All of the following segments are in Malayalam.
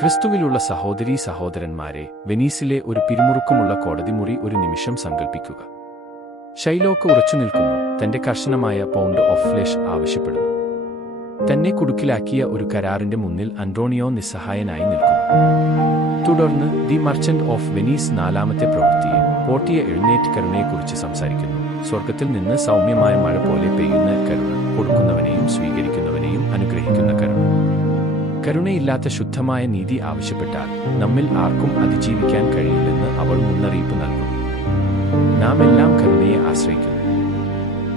ക്രിസ്തുവിലുള്ള സഹോദരീ സഹോദരന്മാരെ, വെനീസിലെ ഒരു പിരിമുറുക്കമുള്ള കോടതിമുറി ഒരു നിമിഷം സങ്കൽപ്പിക്കുക. ഷൈലോക്ക് ഉറച്ചുനിൽക്കുന്നു, തന്റെ കർശനമായ പൗണ്ട് ഓഫ് ഫ്ലെഷ് ആവശ്യപ്പെടുന്നു. തന്നെ കുടുക്കിലാക്കിയ ഒരു കരാറിന്റെ മുന്നിൽ അൻഡ്രോണിയോ നിസ്സഹായനായി നിൽക്കുന്നു. തുടർന്ന് ദി മർച്ചന്റ് ഓഫ് വെനീസ് നാലാമത്തെ പ്രവൃത്തിയെ പോർട്ടിയ എഴുന്നേറ്റ് കരുണയെക്കുറിച്ച് സംസാരിക്കുന്നു. സ്വർഗത്തിൽ നിന്ന് സൗമ്യമായ മഴ പോലെ പെയ്യുന്ന കരുണ, കൊടുക്കുന്നവനെയും സ്വീകരിക്കുന്നവനെയും അനുഗ്രഹിക്കുന്ന കരുണ. കരുണയില്ലാത്ത ശുദ്ധമായ നീതി ആവശ്യപ്പെട്ടാൽ നമ്മിൽ ആർക്കും അതിജീവിക്കാൻ കഴിയില്ലെന്ന് അവൾ മുന്നറിയിപ്പ് നൽകുന്നു. നാം എല്ലാം കരുണയെ ആശ്രയിക്കുന്നു.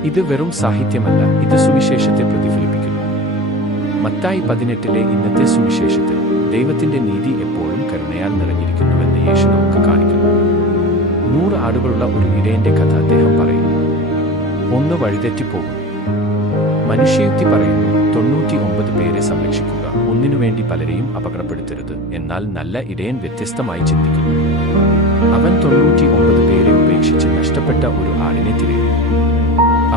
ഇത് വെറും സാഹിത്യമല്ല, ഇത് സുവിശേഷത്തെ പ്രതിഫലിപ്പിക്കുന്നു. മത്തായി 18 ഇന്നത്തെ സുവിശേഷത്തിൽ ദൈവത്തിന്റെ നീതി എപ്പോഴും കരുണയാൽ നിറഞ്ഞിരിക്കുന്നുവെന്ന് യേശു നമുക്ക് കാണിക്കുന്നു. 100 ആടുകളുള്ള ഒരു ഇടയന്റെ കഥ അദ്ദേഹം പറയുന്നു. ഒന്ന് വഴിതെറ്റിപ്പോകുന്നു. മനുഷ്യയുക്തി പറയുന്നു, 99 പേരെ സംരക്ഷിക്കുക, ഒന്നിനുവേണ്ടി പലരെയും അപകടപ്പെടുത്തരുത്. എന്നാൽ നല്ല ഇടയൻ വ്യത്യസ്തമായി ചിന്തിക്കുന്നു. അവൻ 99 പേരെ ഉപേക്ഷിച്ച് നഷ്ടപ്പെട്ട ഒരു ആടിനെ തിരയുന്നു.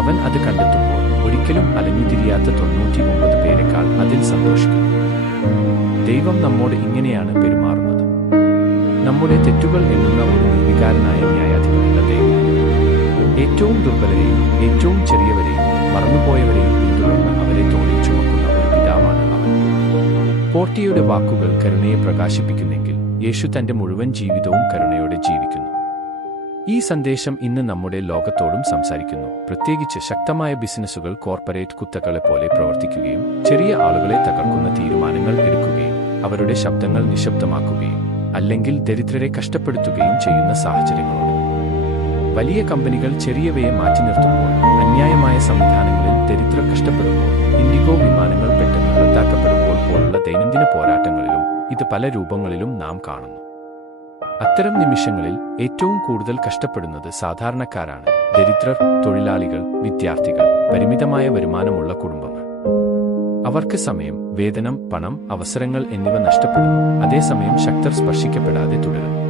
അവൻ അത് കണ്ടെത്തുമ്പോൾ ഒരിക്കലും അലഞ്ഞുതിരിയാത്ത 99 പേരെക്കാൾ അതിൽ സന്തോഷിക്കുന്നു. ദൈവം നമ്മോട് ഇങ്ങനെയാണ് പെരുമാറുന്നത്. നമ്മുടെ തെറ്റുകൾ എണ്ണുന്ന ഒരു നിർവികാരനായ ന്യായാധിപനുള്ള ദൈവം. ഏറ്റവും ദുർബലരെയും ഏറ്റവും ചെറിയവരെയും മറന്നുപോയവരെയും പിന്തുടർന്ന് അവരെ തോളിൽ ചുമക്കുന്ന ഒരു പിതാവാണ് അവൻ. പോർട്ടിയയുടെ വാക്കുകൾ കരുണയെ പ്രകാശിപ്പിക്കുന്നെങ്കിൽ യേശു തന്റെ മുഴുവൻ ജീവിതവും കരുണയോടെ ജീവിക്കുന്നു. ഈ സന്ദേശം ഇന്ന് നമ്മുടെ ലോകത്തോടും സംസാരിക്കുന്നു. പ്രത്യേകിച്ച് ശക്തമായ ബിസിനസ്സുകൾ കോർപ്പറേറ്റ് കുത്തകളെ പോലെ പ്രവർത്തിക്കുകയും ചെറിയ ആളുകളെ തകർക്കുന്ന തീരുമാനങ്ങൾ എടുക്കുകയും അവരുടെ ശബ്ദങ്ങൾ നിശബ്ദമാക്കുകയും അല്ലെങ്കിൽ ദരിദ്രരെ കഷ്ടപ്പെടുത്തുകയും ചെയ്യുന്ന സാഹചര്യങ്ങളോട്. വലിയ കമ്പനികൾ ചെറിയവയെ മാറ്റി നിർത്തുമ്പോൾ, അന്യായമായ സംവിധാനങ്ങളിൽ ദരിദ്രർ കഷ്ടപ്പെടുമ്പോൾ, ഇൻഡിഗോ വിമാനങ്ങൾ പെട്ടെന്ന് റദ്ദാക്കപ്പെടുമ്പോൾ പോലുള്ള ദൈനംദിന പോരാട്ടങ്ങളിലും ഇത് പല രൂപങ്ങളിലും നാം കാണുന്നു. അത്തരം നിമിഷങ്ങളിൽ ഏറ്റവും കൂടുതൽ കഷ്ടപ്പെടുന്നത് സാധാരണക്കാരാണ്. ദരിദ്രർ, തൊഴിലാളികൾ, വിദ്യാർത്ഥികൾ, പരിമിതമായ വരുമാനമുള്ള കുടുംബങ്ങൾ. അവർക്ക് സമയം, വേതനം, പണം, അവസരങ്ങൾ എന്നിവ നഷ്ടപ്പെടുന്നു. അതേസമയം ശക്തർ സ്പർശിക്കപ്പെടാതെ തുടരുന്നു.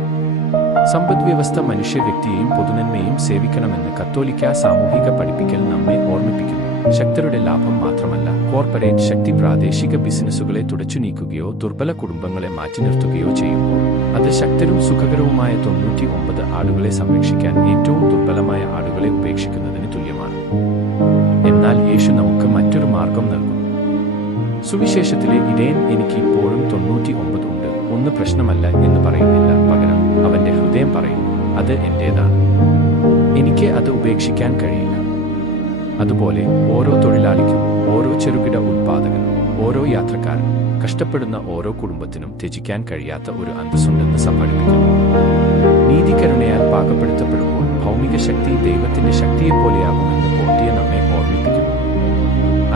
സമ്പദ്വ്യവസ്ഥ മനുഷ്യ വ്യക്തിയെയും പൊതുനന്മയും സേവിക്കണമെന്ന് കത്തോലിക്ക സാമൂഹിക പഠിപ്പിക്കൽ നമ്മെ ഓർമ്മിപ്പിക്കുന്നു. ശക്തരുടെ ലാഭം മാത്രമല്ല, കോർപ്പറേറ്റ് ശക്തി പ്രാദേശിക ബിസിനസ്സുകളെ തുടച്ചു നീക്കുകയോ ദുർബല കുടുംബങ്ങളെ മാറ്റി നിർത്തുകയോ ചെയ്യുമ്പോൾ അത് ശക്തരും സുഖകരവുമായ 99 ആടുകളെ സംരക്ഷിക്കാൻ ഏറ്റവും ദുർബലമായ ആടുകളെ ഉപേക്ഷിക്കുന്നതിന് തുല്യമാണ്. എന്നാൽ യേശു നമുക്ക് മറ്റൊരു മാർഗം നൽകുന്നു. സുവിശേഷത്തിലെ ഇടയൻ എനിക്ക് ഇപ്പോഴും 99 ഉണ്ട്, ഒന്ന് പ്രശ്നമല്ല എന്ന് പറയുന്നില്ല. പകരം അവന്റെ ഹൃദയം പറയുന്നു, അത് എന്റേതാണ്, എനിക്ക് അത് ഉപേക്ഷിക്കാൻ കഴിയില്ല. അതുപോലെ ഓരോ തൊഴിലാളിക്കും, ഓരോ ചെറുകിട ഉൽപ്പാദകനും, ഓരോ യാത്രക്കാരനും, കഷ്ടപ്പെടുന്ന ഓരോ കുടുംബത്തിനും ത്യജിക്കാൻ കഴിയാത്ത ഒരു അന്തസ്സുണ്ടെന്ന് പഠിപ്പിക്കുന്നു. നീതികരുണയാൽ പാകപ്പെടുത്തപ്പെടുമ്പോൾ ഭൗമിക ശക്തി ദൈവത്തിന്റെ ശക്തിയെപ്പോലെയാകുമെന്ന് പോർട്ടിയ നമ്മെ ഓർമ്മിപ്പിക്കുന്നു.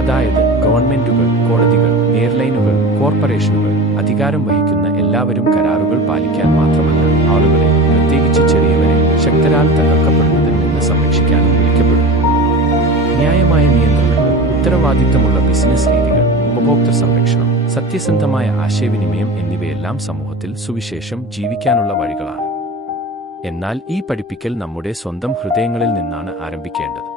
അതായത് ഗവൺമെന്റുകൾ, കോടതികൾ, എയർലൈനുകൾ, കോർപ്പറേഷനുകൾ, അധികാരം വഹിക്കുന്ന എല്ലാവരും കരാറുകൾ പാലിക്കാൻ മാത്രമല്ല, ആളുകളെ, പ്രത്യേകിച്ച് ചെറിയവരെ, ശക്തരാൽ തകർക്കപ്പെടുന്നതിൽ നിന്ന് സംരക്ഷിക്കാനും വിളിക്കപ്പെടുന്നു. ന്യായമായ നിയന്ത്രണങ്ങൾ, ഉത്തരവാദിത്തമുള്ള ബിസിനസ് രീതികൾ, ഉപഭോക്തൃ സംരക്ഷണം, സത്യസന്ധമായ ആശയവിനിമയം എന്നിവയെല്ലാം സമൂഹത്തിൽ സുവിശേഷം ജീവിക്കാനുള്ള വഴികളാണ്. എന്നാൽ ഈ പഠിപ്പിക്കൽ നമ്മുടെ സ്വന്തം ഹൃദയങ്ങളിൽ നിന്നാണ് ആരംഭിക്കേണ്ടത്.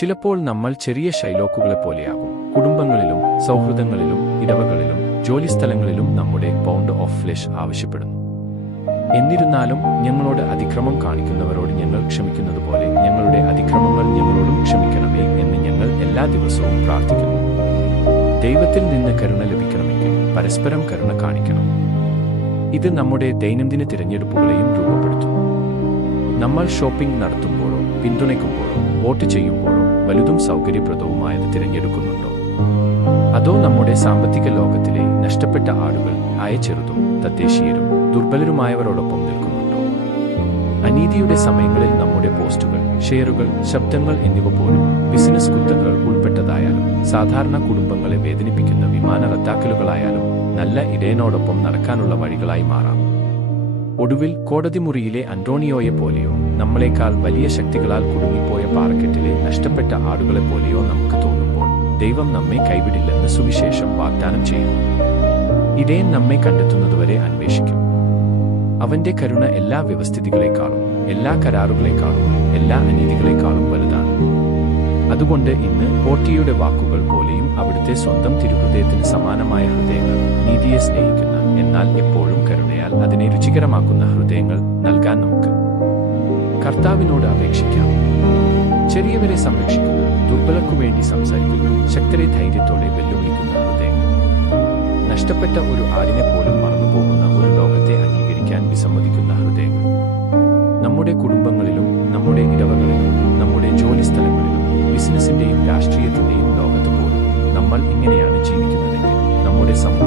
ചിലപ്പോൾ നമ്മൾ ചെറിയ ഷൈലോക്കുകളെപ്പോലെയാകും. കുടുംബങ്ങളിലും സൗഹൃദങ്ങളിലും ഇടവകളിലും ജോലിസ്ഥലങ്ങളിലും നമ്മുടെ പൗണ്ട് ഓഫ് ഫ്ലെഷ് ആവശ്യപ്പെടുന്നു. എന്നിരുന്നാലും ഞങ്ങളോട് അതിക്രമം കാണിക്കുന്നവരോട് ഞങ്ങൾ ക്ഷമിക്കുന്നത് പോലെ ഞങ്ങളുടെ അതിക്രമങ്ങൾ ഞങ്ങളോടും ക്ഷമിക്കണമേ എന്ന് ഞങ്ങൾ എല്ലാ ദിവസവും പ്രാർത്ഥിക്കുന്നു. ദൈവത്തിൽ നിന്ന് കരുണ ലഭിക്കണമെങ്കിൽ പരസ്പരം കരുണ കാണിക്കണം. ഇത് നമ്മുടെ ദൈനംദിന തിരഞ്ഞെടുപ്പുകളെയും രൂപപ്പെടുത്തുന്നു. നമ്മൾ ഷോപ്പിംഗ് നടത്തുമ്പോഴോ പിന്തുണയ്ക്കുമ്പോഴോ വോട്ട് ചെയ്യുമ്പോഴോ വലുതും സൗകര്യപ്രദവുമായത് തിരഞ്ഞെടുക്കുന്നുണ്ടോ? അതോ നമ്മുടെ സാമ്പത്തിക ലോകത്തിലെ നഷ്ടപ്പെട്ട ആടുകൾ ആയ ചെറുതും തദ്ദേശീയരും ദുർബലരുമായവരോടൊപ്പം നിൽക്കുന്നുണ്ടോ? അനീതിയുടെ സമയങ്ങളിൽ നമ്മുടെ പോസ്റ്റുകൾ, ഷെയറുകൾ, ശബ്ദങ്ങൾ എന്നിവ പോലും ബിസിനസ് കുത്തകൾ ഉൾപ്പെട്ടതായാലും സാധാരണ കുടുംബങ്ങളെ വേദനിപ്പിക്കുന്ന വിമാന റദ്ദാക്കലുകളായാലും നല്ല ഇടയനോടൊപ്പം നടക്കാനുള്ള വഴികളായി മാറാം. ഒടുവിൽ കോടതിമുറിയിലെ അൻഡ്രോണിയോയെ പോലെയോ നമ്മളെക്കാൾ വലിയ ശക്തികളാൽ കുടുങ്ങിപ്പോയ പാറക്കെട്ടിലെ നഷ്ടപ്പെട്ട ആടുകളെപ്പോലെയോ നമുക്ക് തോന്നുമ്പോൾ ദൈവം നമ്മെ കൈവിടില്ലെന്ന് സുവിശേഷം വാഗ്ദാനം ചെയ്യുന്നു. ഇടയൻ നമ്മെ കണ്ടെത്തുന്നതുവരെ അന്വേഷിക്കും. അവന്റെ കരുണ എല്ലാ വ്യവസ്ഥിതികളെക്കാളും, എല്ലാ കരാറുകളെക്കാളും, എല്ലാ അനീതികളെക്കാളും വലുതാണ്. അതുകൊണ്ട് ഇന്ന് പോർട്ടിയയുടെ വാക്കുകൾ പോലെയും അവിടുത്തെ സ്വന്തം തിരുഹൃദയത്തിന് സമാനമായ ഹൃദയങ്ങൾ, നീതിയെ സ്നേഹിക്കുന്ന എന്നാൽ എപ്പോഴും കരുണയാൽ അതിനെ രുചികരമാക്കുന്ന ഹൃദയങ്ങൾ നൽകാൻ നമുക്ക് കർത്താവിനോട് അപേക്ഷിക്കാം. ചെറിയവരെ സംരക്ഷിക്കുന്ന, ദുർബലർക്കു വേണ്ടി സംസാരിക്കുന്ന, ശക്തരെ ധൈര്യത്തോടെ വെല്ലുവിളിക്കുന്ന ഹൃദയങ്ങൾ, നഷ്ടപ്പെട്ട ഒരു ആടിനെ പോലും മറന്നുപോകുന്ന ഒരു ലോകത്തെ അംഗീകരിക്കാൻ വിസമ്മതിക്കുന്ന ഹൃദയങ്ങൾ. നമ്മുടെ കുടുംബങ്ങളിലും നമ്മുടെ ഇടവകളിലും നമ്മുടെ ജോലിസ്ഥലങ്ങളിലും ബിസിനസിന്റെയും രാഷ്ട്രീയത്തിന്റെയും ലോകത്ത് പോലും നമ്മൾ ഇങ്ങനെയാണ് ജീവിക്കുന്നതെങ്കിൽ നമ്മുടെ സമൂഹം